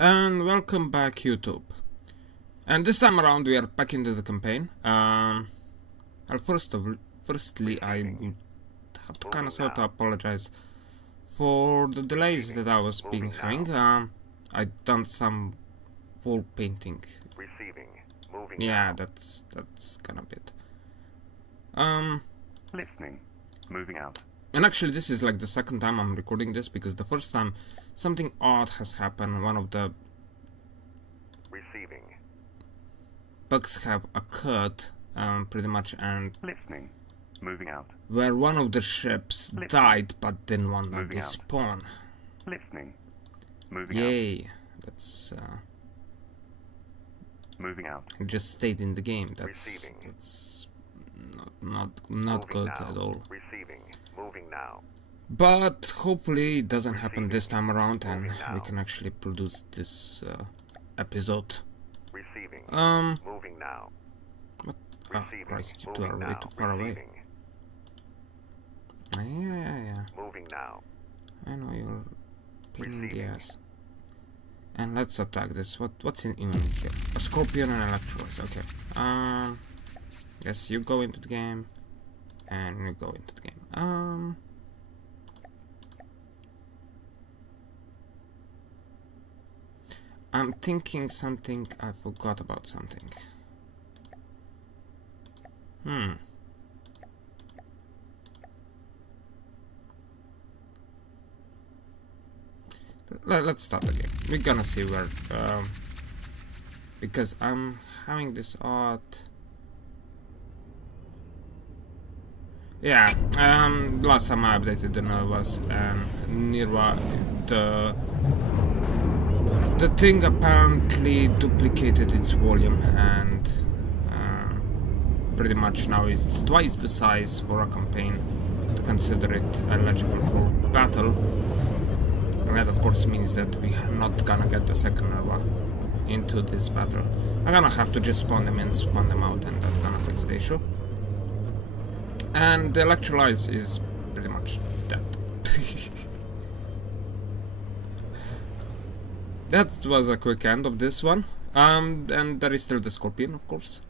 And welcome back, YouTube. And this time around we are back into the campaign. Well, firstly I would have to kind of sort of apologize for the delays that I was being having. I've done some wall painting. Yeah, that's kind of it. Listening. Moving out. And actually this is like the second time I'm recording this, because the first time something odd has happened. One of the bugs have occurred, pretty much, and listening. Moving out. Where one of the ships died but didn't want to Moving out. despawn. Listening. Moving out. Yay, that's Moving out. it just stayed in the game. That's not good at all. Receiving. Moving now. But hopefully it doesn't happen this time around, and we can actually produce this episode. Receiving. Moving now. What? Oh Christ, you two are way too far away. Yeah. Moving now. I know you're pain in the ass. And let's attack this. What's in here? A scorpion and electrolytes. Okay. Yes, you go into the game, and you go into the game. I'm thinking something. I forgot about something. Let's start the game. We're gonna see where, because I'm having this odd. Yeah, last time I updated the nervous, nearby the thing apparently duplicated its volume, and pretty much now it's twice the size for a campaign to consider it eligible for battle. And that of course means that we are not gonna get the second Nerva into this battle. I'm gonna have to just spawn them in, spawn them out, and that's gonna fix the issue. And the electrolytes is pretty much dead. That was a quick end of this one. And there is still the scorpion, of course.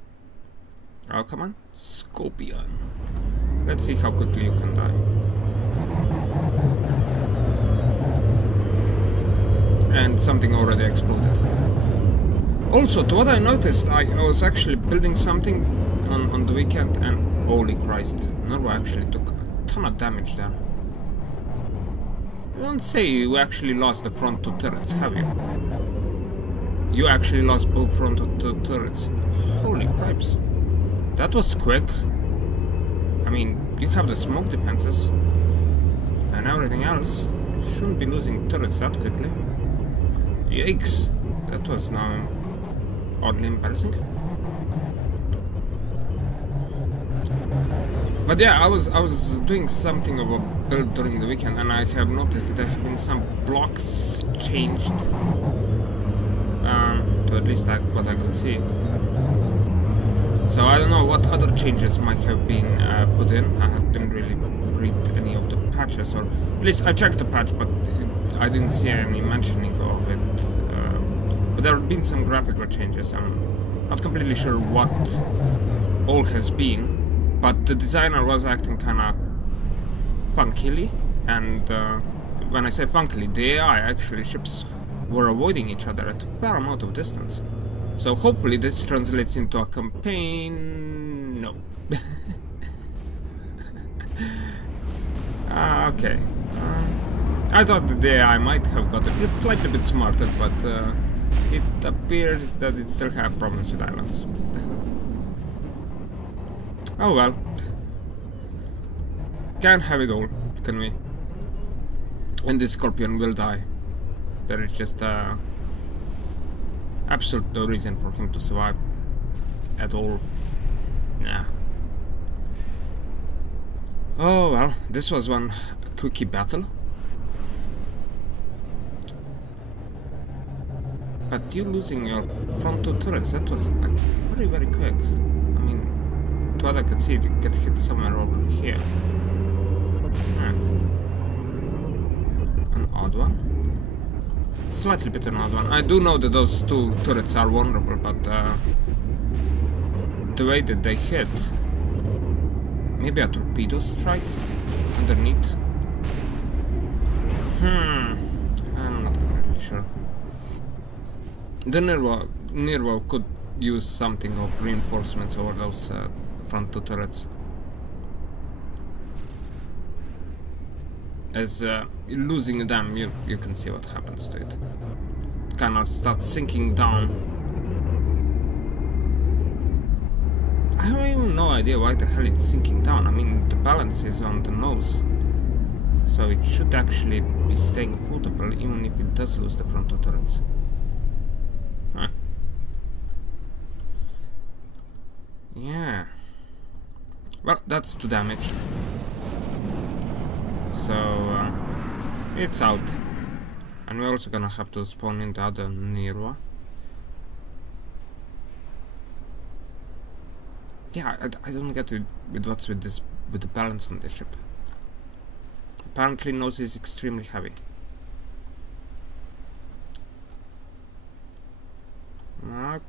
Oh, come on. Scorpion. Let's see how quickly you can die. And something already exploded. Also, to what I noticed, I was actually building something on the weekend, and holy Christ, Nerva actually took a ton of damage there. Don't say you actually lost the front two turrets, have you? You actually lost both front two turrets. Holy cripes. That was quick. I mean, you have the smoke defenses and everything else. You shouldn't be losing turrets that quickly. Yikes. That was now oddly embarrassing. But yeah, I was doing something of a build during the weekend, and I have noticed that there have been some blocks changed, to at least what I could see. So I don't know what other changes might have been put in. I didn't really read any of the patches, or at least I checked the patch, but I didn't see any mentioning of it. But there have been some graphical changes. I'm not completely sure what all has been. But the designer was acting kinda funkily, and when I say funkily, the AI actually ships were avoiding each other at a fair amount of distance. So hopefully this translates into a campaign. No. Okay. I thought that the AI might have got a slightly bit smarter, but it appears that it still has problems with islands. Oh well. Can't have it all, can we? And this scorpion will die. There is just absolute no reason for him to survive at all. Nah. Oh well, this was one quickie battle. But you losing your front two turrets, that was like very quick. I mean, to what I could see, it get hit somewhere over here. An odd one. slightly better than the other one. I do know that those two turrets are vulnerable, but the way that they hit, maybe a torpedo strike underneath. I'm not completely sure. The Nervo could use something of reinforcements over those front two turrets. As losing them, you can see what happens to it. It kind of starts sinking down. I have even no idea why the hell it's sinking down. I mean, the balance is on the nose, so it should actually be staying footable even if it does lose the front two turrets. Huh. Yeah. Well, that's too damaged. So, it's out. And we're also gonna have to spawn in the other Nerva. Yeah, I don't get with what's with this, with the balance on this ship. Apparently nose is extremely heavy. Well,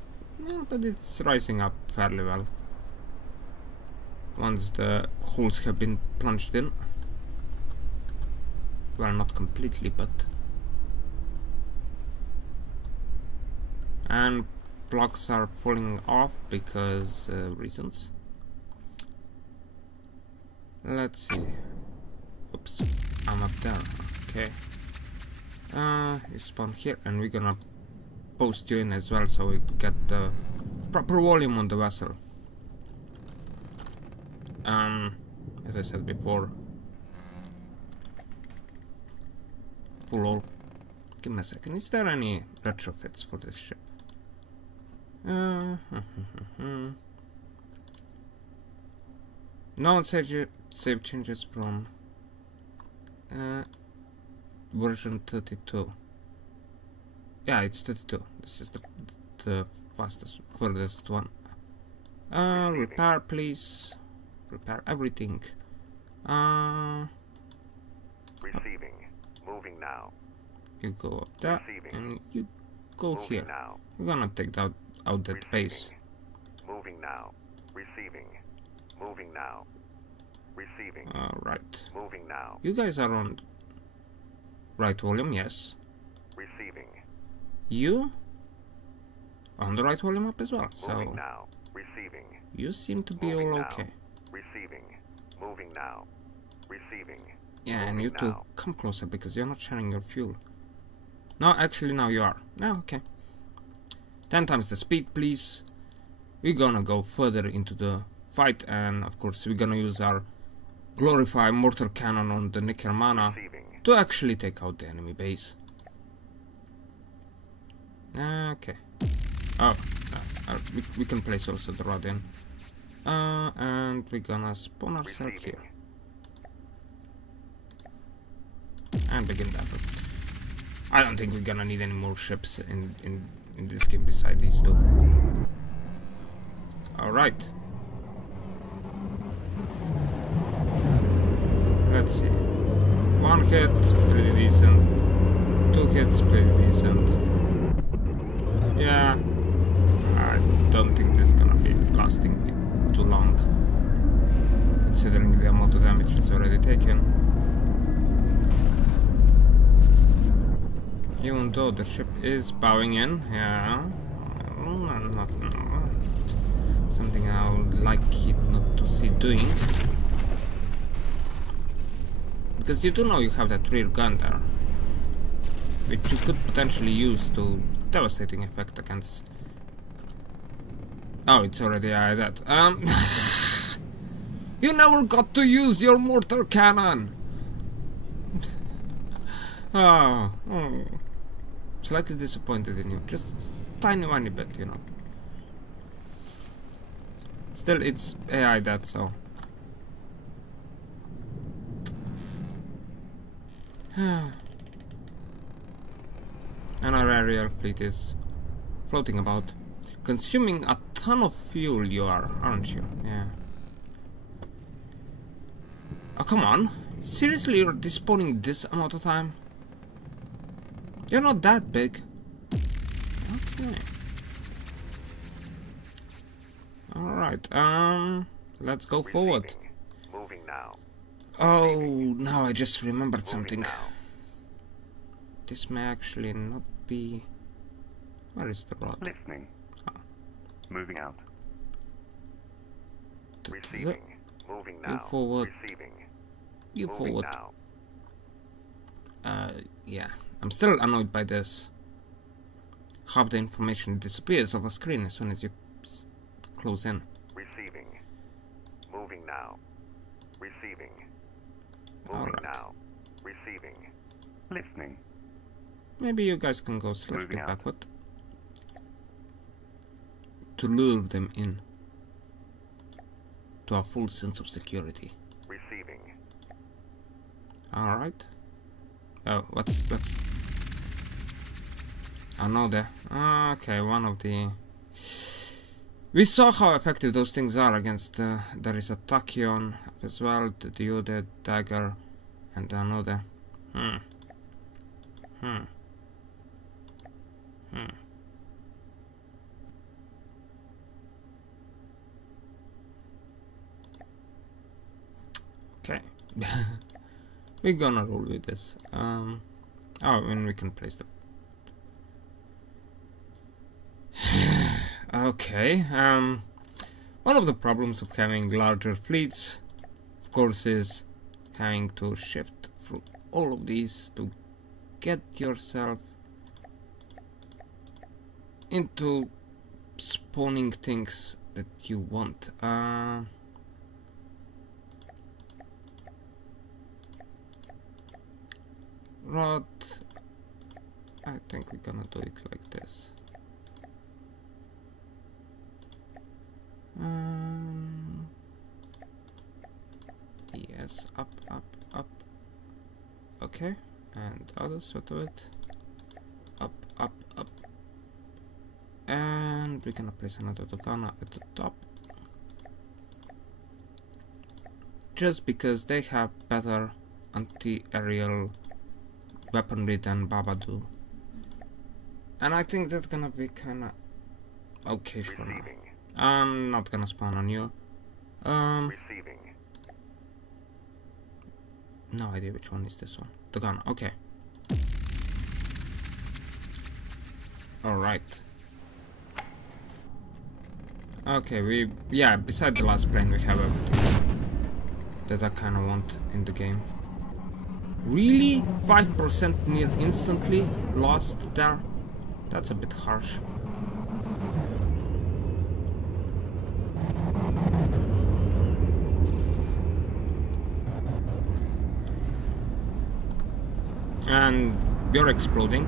but it's rising up fairly well. Once the holes have been plunged in. Well, not completely, but... And blocks are falling off because reasons. Let's see. Oops, I'm up there. Okay. You spawn here, and we're gonna post you in as well, so we get the proper volume on the vessel. As I said before. Pull all. Give me a second. Is there any retrofits for this ship? No, save changes from version 32. Yeah, it's 32. This is the furthest one. Repair, please. Repair everything. Receiving. Moving now. You go up there, and you go Moving here. now. We're gonna take out that base. Moving now. Receiving. Moving now. Receiving. Alright. Moving now. You guys are on right volume, yes. Receiving. You on the right volume up as well, Moving so now. Receiving. you seem to be Moving all now. okay. Receiving. Moving now. Receiving. Yeah, and Moving you two now. come closer because you're not sharing your fuel. No, actually now you are. No, okay. 10 times the speed, please. We're gonna go further into the fight, and of course we're gonna use our glorified mortar cannon on the Nickermana Receiving. to actually take out the enemy base. Okay. Oh, we can place also the rod in. And we're gonna spawn ourselves Receiving. here. And begin battle. I don't think we're gonna need any more ships in this game beside these two. Alright. Let's see. One hit, pretty decent. Two hits, pretty decent. Yeah. I don't think this is gonna be lasting too long, considering the amount of damage it's already taken. Even though the ship is bowing in, yeah. Not something I would like it not to see doing. Because you do know you have that rear gun there, which you could potentially use to devastating effect against... Oh, it's already that. You never got to use your mortar cannon! Oh. Slightly disappointed in you. Just tiny bit, you know. Still, it's AI that, so... And our aerial fleet is floating about. Consuming a ton of fuel you are, aren't you? Yeah. Oh, come on. Seriously, you're despawning this amount of time? You're not that big. Okay. Alright, let's go forward. Moving now. Oh, now I just remembered something. Moving now. This may actually not be... Where is the rod? Listening. Ah. Moving out. Receiving. Moving You now. forward. Receiving. You Moving forward. now. Yeah. I'm still annoyed by this. Half the information disappears off a screen as soon as you close in. Receiving. Moving now. Receiving. All Moving right. now. Receiving. Listening. Maybe you guys can go slightly Moving out. backward. To lure them in. To a full sense of security. Receiving. Alright. Oh, what's... Oh no, there. Okay, one of the... We saw how effective those things are against... there is a tachyon as well, the diode dagger, and another. Okay. We're gonna roll with this. Oh, and we can place the... Okay, one of the problems of having larger fleets, of course, is having to shift through all of these to get yourself into spawning things that you want. Rod, I think we're gonna do it like this. Yes, up, up, up. Okay, and other sort of it. Up, up, up. And we're gonna place another Dogana at the top. Just because they have better anti-aerial weaponry than Baba do. And I think that's gonna be kinda okay for now. Receiving. I'm not gonna spawn on you. Receiving. No idea which one is this one. The gun, okay. Alright. Okay, yeah, beside the last plane we have everything that I kinda want in the game. Really? 5% near instantly lost there? That's a bit harsh. And you're exploding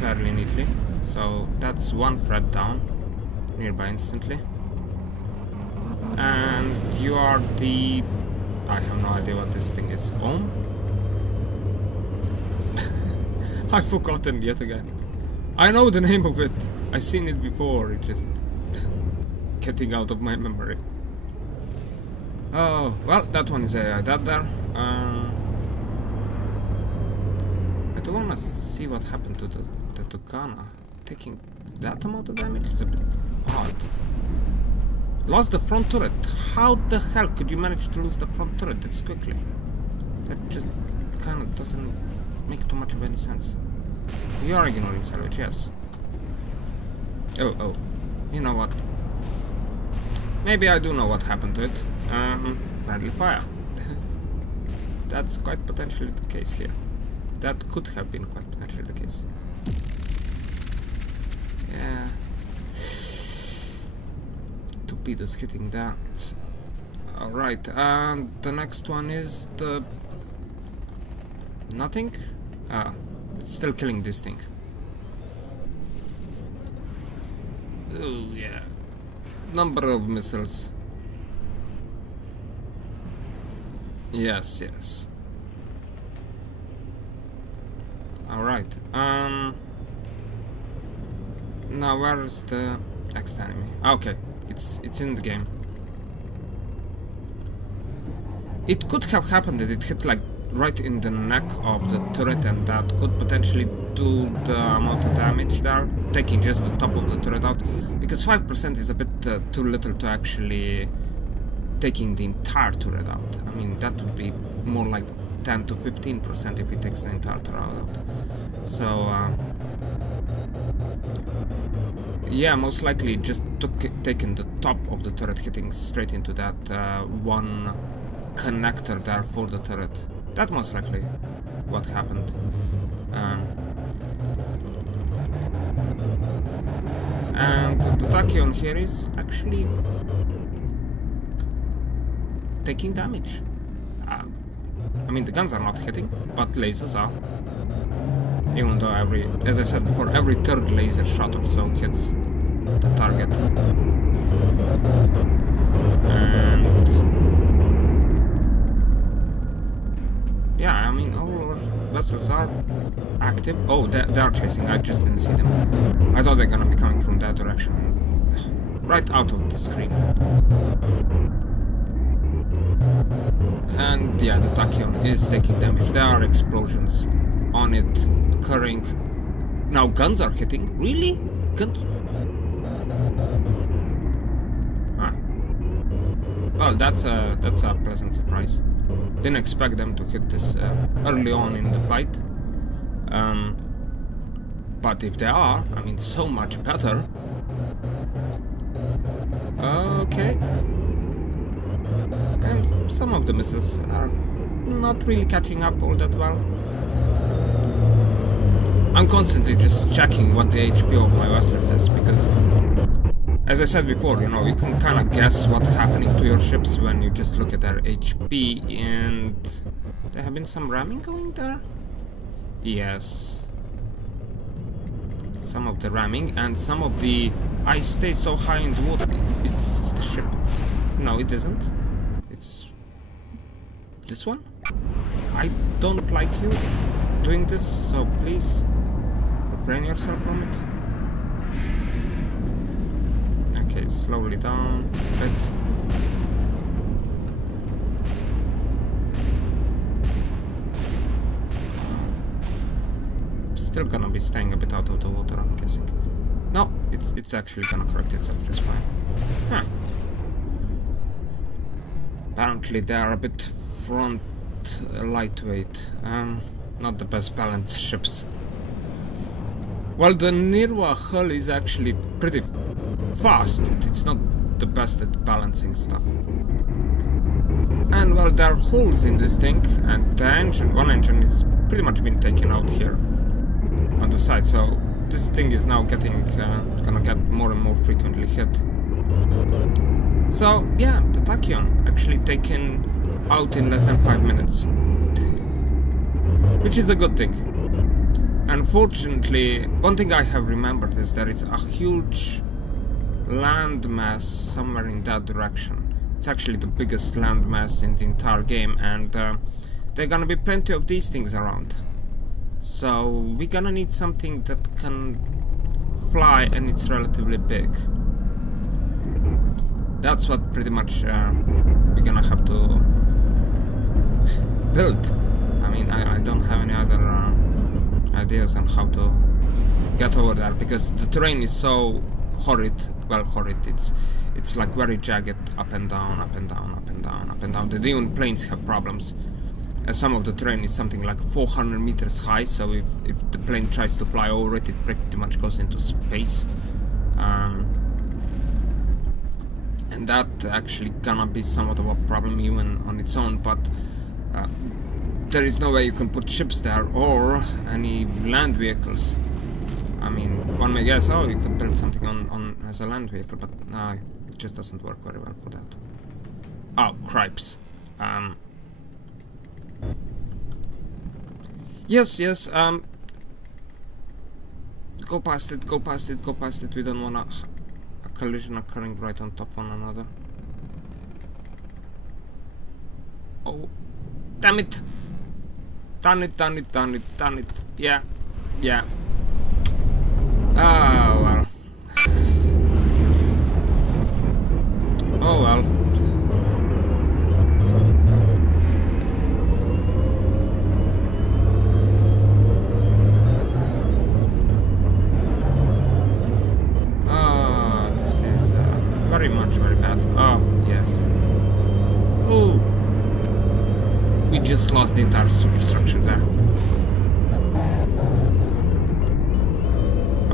fairly neatly, so that's one thread down nearby instantly. And you are the... I have no idea what this thing is. Ohm? I've forgotten yet again. I know the name of it. I've seen it before, it's just getting out of my memory. Oh, well, that one is AI dead there. I do wanna see what happened to the Dogana. Taking that amount of damage is a bit odd. Lost the front turret. How the hell could you manage to lose the front turret this quickly? That just kinda doesn't make too much of any sense. You are ignoring salvage, yes. Oh, you know what? Maybe I do know what happened to it. Friendly fire. That's quite potentially the case here. That could have been quite potentially the case. Yeah. Torpedoes hitting that. Alright, and the next one is the... Nothing? Ah, it's still killing this thing. Oh yeah. Number of missiles. Yes, yes. Alright, now where is the next enemy? Okay, it's in the game. It could have happened that it hit like right in the neck of the turret, and that could potentially do the amount of damage there, taking just the top of the turret out, because 5% is a bit too little to actually taking the entire turret out. I mean, that would be more like 10 to 15% if it takes the entire turret out. So, yeah, most likely just taking the top of the turret, hitting straight into that one connector there for the turret. That most likely what happened. And the tachyon here is actually taking damage. I mean, the guns are not hitting, but lasers are. Even though as I said before, every third laser shot or so hits the target. And yeah, I mean, all our vessels are active. Oh, they are chasing. I just didn't see them. I thought they're gonna be coming from that direction. Right out of the screen. And yeah, the tachyon is taking damage. There are explosions on it occurring. Now guns are hitting. Really? Guns? Huh. Well, that's a pleasant surprise. Didn't expect them to hit this early on in the fight. But if they are, I mean, so much better. Okay. And some of the missiles are not really catching up all that well. I'm constantly just checking what the HP of my vessels is, because as I said before, you know, you can kind of guess what's happening to your ships when you just look at their HP, and there have been some ramming going there? Yes. Some of the ramming, and some of the... I stay so high in the water. Is this the ship? No, it isn't. It's... this one? I don't like you doing this, so please refrain yourself from it. Okay, slowly down a bit. Still gonna be staying a bit out of the water, I'm guessing. No, it's actually gonna correct itself just fine. Huh. Apparently they are a bit front lightweight. Not the best balanced ships. Well, the Nirwa hull is actually pretty fast. It's not the best at balancing stuff. And well, there are holes in this thing, and the engine, one engine is pretty much been taken out here on the side, so this thing is now getting gonna get more and more frequently hit. So yeah, the tachyon actually taken out in less than 5 minutes, which is a good thing. Unfortunately, one thing I have remembered is there is a huge landmass somewhere in that direction. It's actually the biggest landmass in the entire game, and there are gonna be plenty of these things around. So we're gonna need something that can fly and it's relatively big. That's what pretty much we're gonna have to build. I mean, I don't have any other ideas on how to get over there, because the terrain is so horrid. Well, horrid. It's like very jagged, up and down, up and down, up and down, up and down. The even planes have problems. Some of the terrain is something like 400 meters high, so if the plane tries to fly over it, it pretty much goes into space. And that actually gonna be somewhat of a problem even on its own, but there is no way you can put ships there or any land vehicles. I mean, one may guess, oh, you could build something on as a land vehicle, but no, it just doesn't work very well for that. Oh, cripes. Yes, go past it, go past it, go past it. We don't want a collision occurring right on top of one another. Oh, damn it! Done it, done it, done it, done it. Yeah, yeah. Ah, well. Oh, well.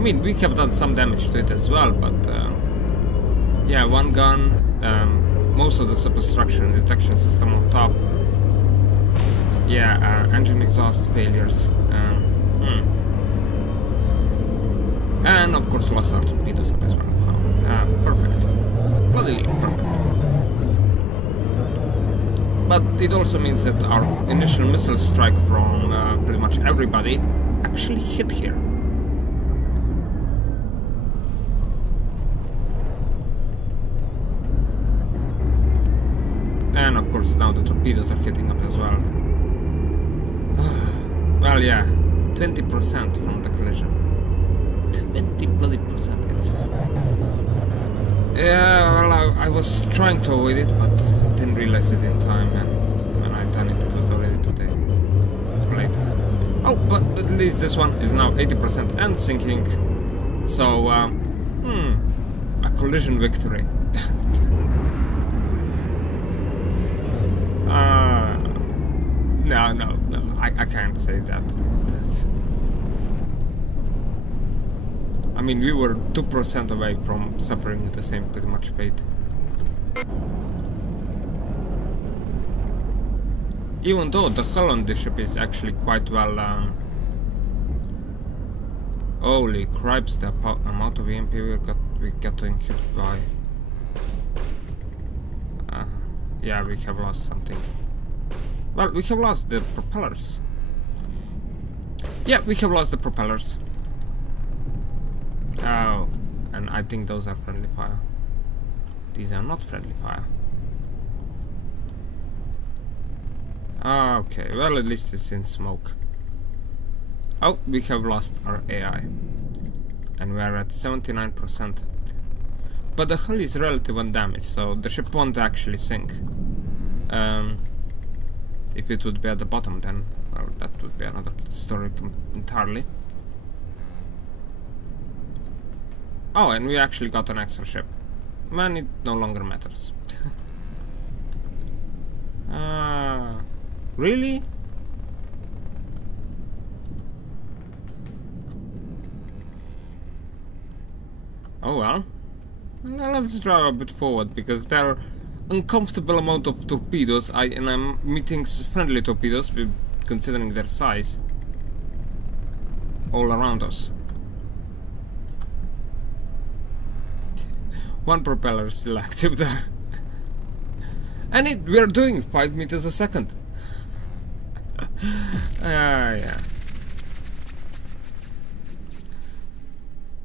mean, we have done some damage to it as well, but yeah, one gun, most of the substructure detection system on top. Yeah, engine exhaust failures. And of course lost our torpedoes up as well, so perfect. Bloody perfect. But it also means that our initial missile strike from pretty much everybody actually hit here. And of course now the torpedoes are hitting up as well. Well, yeah, 20% from the collision. 20 bloody percent. It's... Yeah, well, I was trying to avoid it, but didn't realize it in time, and when I done it, it was already too late. Oh, but at least this one is now 80% and sinking. So, a collision victory. No, I can't say that. I mean, we were 2% away from suffering the same pretty much fate. Even though the hull on this ship is actually quite well... Holy cripes, the amount of EMP we got hit by... yeah, we have lost something. Well, we have lost the propellers. Yeah, we have lost the propellers. Oh, and I think those are friendly fire. These are not friendly fire. Okay, well, at least it's in smoke. Oh, we have lost our AI. And we are at 79%. But the hull is relatively undamaged, so the ship won't actually sink. If it would be at the bottom, then, well, that would be another story entirely. Oh, and we actually got an extra ship. Man, it no longer matters. Really? Oh well. Let's draw a bit forward, because there are uncomfortable amount of torpedoes, and I'm meeting friendly torpedoes, considering their size, all around us. One propeller is still active there. And we're doing 5 meters a second. Yeah.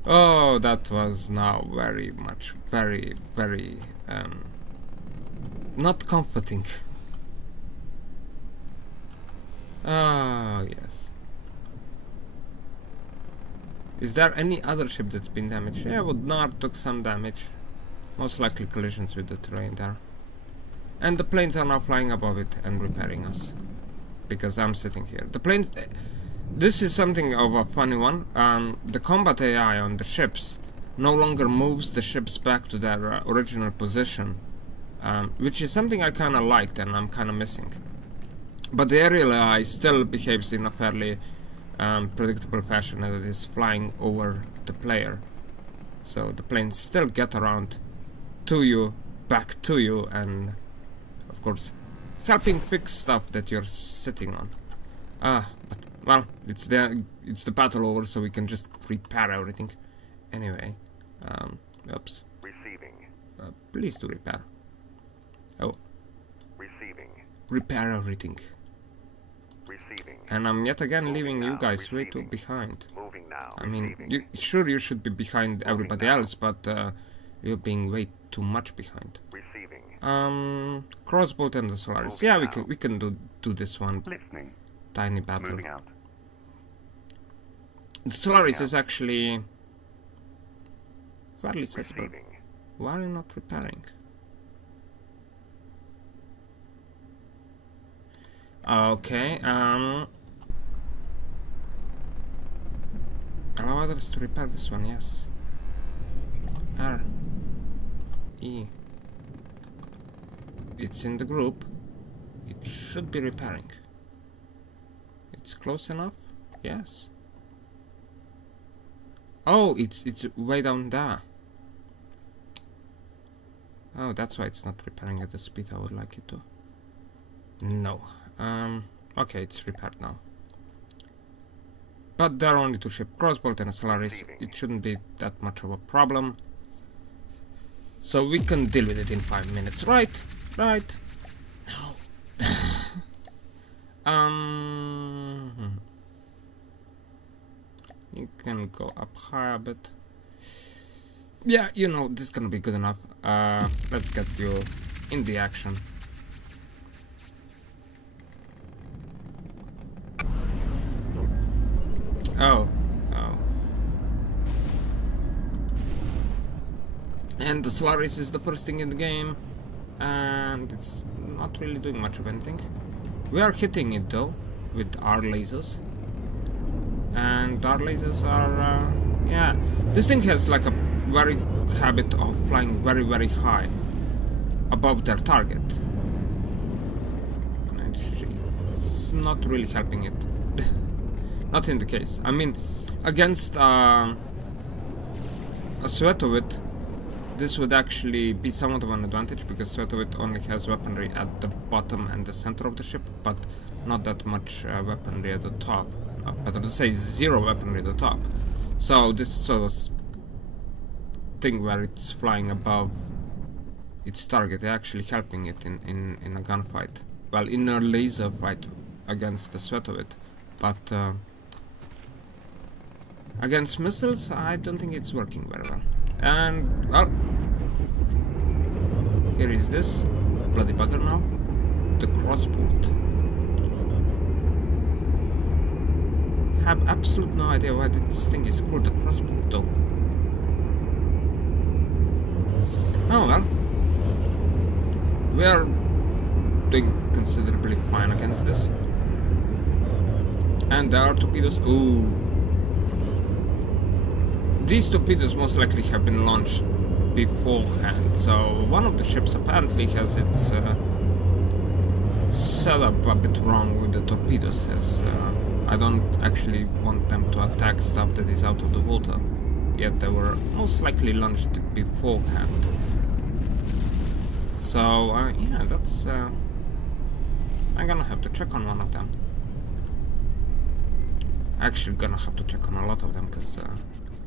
Oh, that was now very much, very, not comforting. Ah, yes. Is there any other ship that's been damaged? Yeah, Woodnard took some damage. Most likely collisions with the terrain there. And the planes are now flying above it and repairing us. Because I'm sitting here. The planes... This is something of a funny one. The combat AI on the ships no longer moves the ships back to their original position. Which is something I kinda liked and I'm kinda missing. But the aerial AI still behaves in a fairly predictable fashion, and it is flying over the player. So the planes still get around to you, back to you, and of course helping fix stuff that you're sitting on. But well, it's the battle over, so we can just repair everything. Anyway, oops. Receiving. Please do repair. Oh. Receiving. Repair everything. Receiving. And I'm yet again Moving leaving you now. guys way too Receiving. behind. Moving now. I mean, Receiving. you should be behind everybody now. else, but you're being way too much behind. Receiving. Crossboat and the Solaris. Moving Yeah, now. we can do this one Listening. tiny battle. Moving out. The Solaris Moving is actually fairly accessible. Receiving. Why are you not repairing? Okay, allow others to repair this one, yes. R. E. It's in the group. It should be repairing. It's close enough? Yes. Oh, it's way down there. Oh, that's why it's not repairing at the speed I would like it to. No. Okay, it's repaired now. But there are only 2 ships, Crossbolt and a Solaris. It shouldn't be that much of a problem. So we can deal with it in 5 minutes, right? Right? No. You can go up higher a bit. Yeah, you know, this is gonna be good enough. Let's get you in the action. Oh. And the Solaris is the first thing in the game, and it's not really doing much of anything. We are hitting it though, with our lasers. And our lasers are, yeah. This thing has like a very habit of flying very, very high above their target. And it's not really helping it. Not in the case. I mean, against a Svetovit, this would actually be somewhat of an advantage, because Svetovit only has weaponry at the bottom and the center of the ship, but not that much weaponry at the top. Better to say, 0 weaponry at the top. So this sort of thing where it's flying above its target, actually helping it in a gunfight. Well, in a laser fight against the Svetovit, but against missiles, I don't think it's working very well. And, well, here is this bloody bugger now, the crossbolt. Have absolute no idea why this thing is called the crossbolt though. Oh well. We are doing considerably fine against this. And there are torpedoes. Ooh. These torpedoes most likely have been launched beforehand, so one of the ships apparently has its setup a bit wrong with the torpedoes, as I don't actually want them to attack stuff that is out of the water, yet they were most likely launched beforehand. So yeah, that's I'm gonna have to check on one of them. Actually gonna have to check on a lot of them, because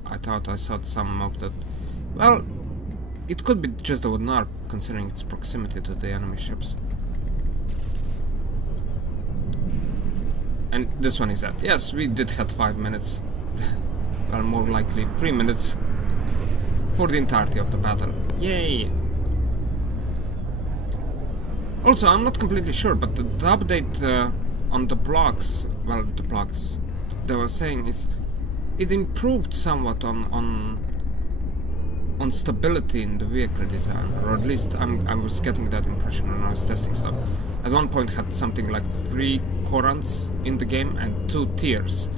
I thought I saw some of that. Well, it could be just the Wadnar, considering its proximity to the enemy ships. And this one is that. Yes, we did have 5 minutes. Well, more likely 3 minutes for the entirety of the battle. Yay! Also, I'm not completely sure, but the update on the blocks, well, the blocks they were saying is it improved somewhat on stability in the vehicle design, or at least I was getting that impression when I was testing stuff. At one point had something like 3 Korans in the game and 2 tiers,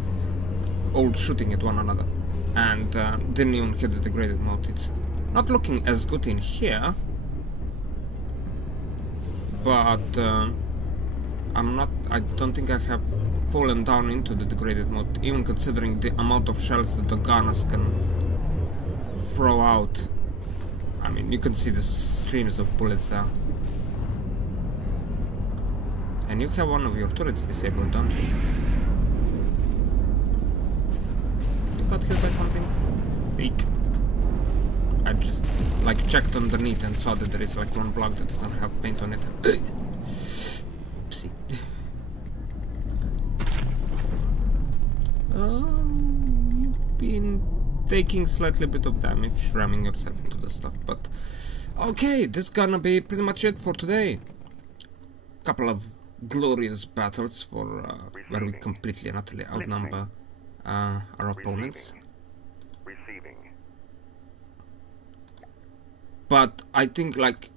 all shooting at one another, and didn't even hit the degraded mode. It's not looking as good in here, but I don't think I have fallen down into the degraded mode, even considering the amount of shells that the gunners can throw out. I mean, you can see the streams of bullets there. And you have one of your turrets disabled, don't you? You got hit by something? Wait. I just, like, checked underneath and saw that there is, like, one block that doesn't have paint on it. Oopsie. You've been taking slightly bit of damage, ramming yourself into the stuff, but okay, this is gonna be pretty much it for today. Couple of glorious battles for where we completely and utterly outnumber our opponents. Receiving. But I think, like,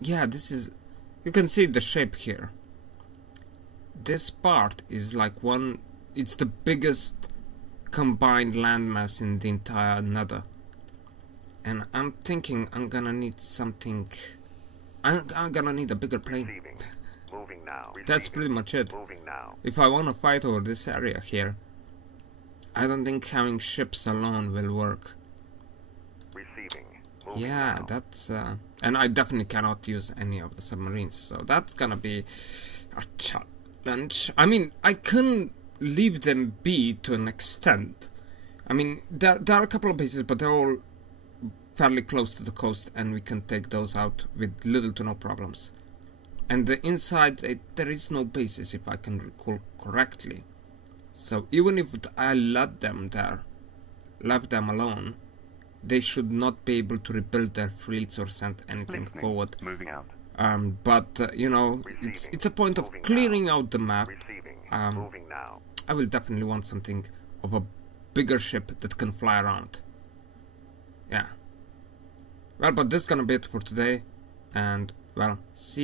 yeah, this is, you can see the shape here. This part is like it's the biggest combined landmass in the entire Nether, and I'm thinking I'm gonna need something. I'm gonna need a bigger plane. Moving now. That's pretty much it. Moving now. If I want to fight over this area here, I don't think having ships alone will work. Receiving. Moving Yeah, now. that's... and I definitely cannot use any of the submarines, so that's gonna be a challenge. I mean, I can leave them be to an extent. I mean, there are a couple of bases, but they're all fairly close to the coast, and we can take those out with little to no problems. And the inside, there is no bases, if I can recall correctly. So even if I let them there, left them alone, they should not be able to rebuild their fleets or send anything Listening. forward. Moving out. But you know, it's a point of clearing out the map. Receiving. Um, Moving now. I will definitely want something of a bigger ship that can fly around. Yeah. Well, but this is gonna be it for today, and well, see you.